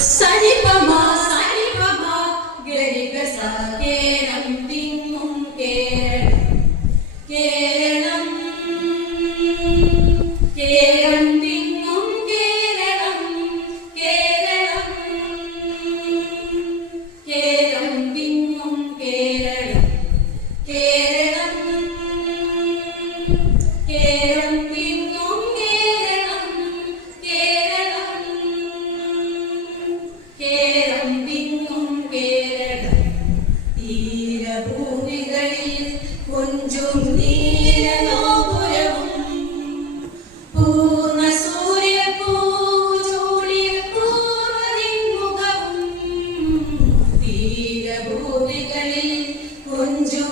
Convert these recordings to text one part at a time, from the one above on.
Sunny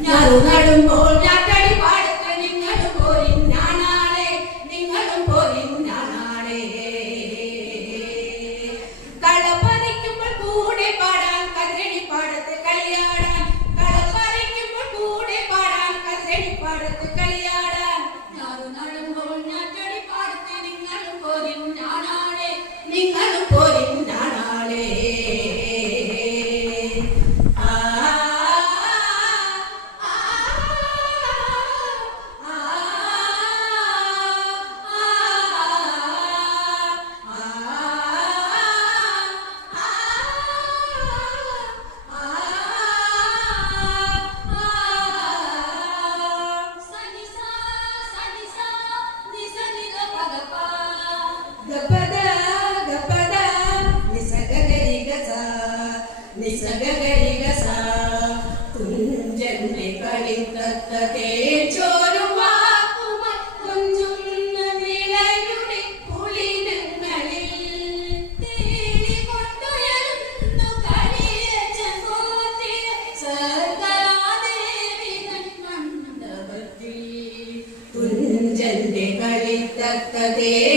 ഞാൻ നടുമ്പോൾ ഞാറ്റടി Adelante.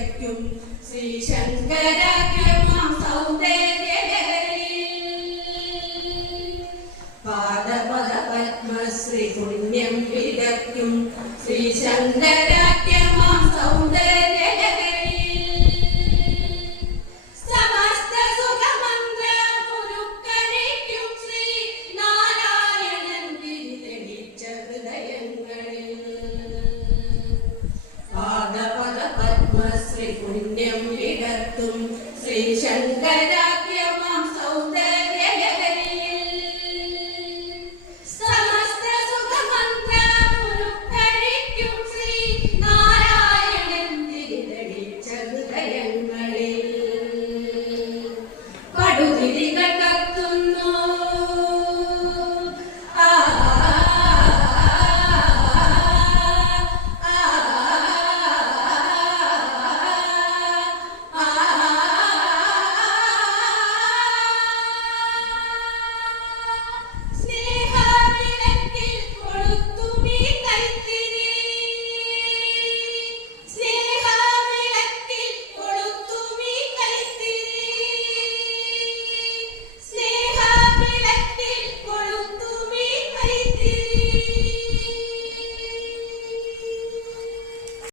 ശങ്കരയ്ക്കും Shri ശങ്കരായ Shankara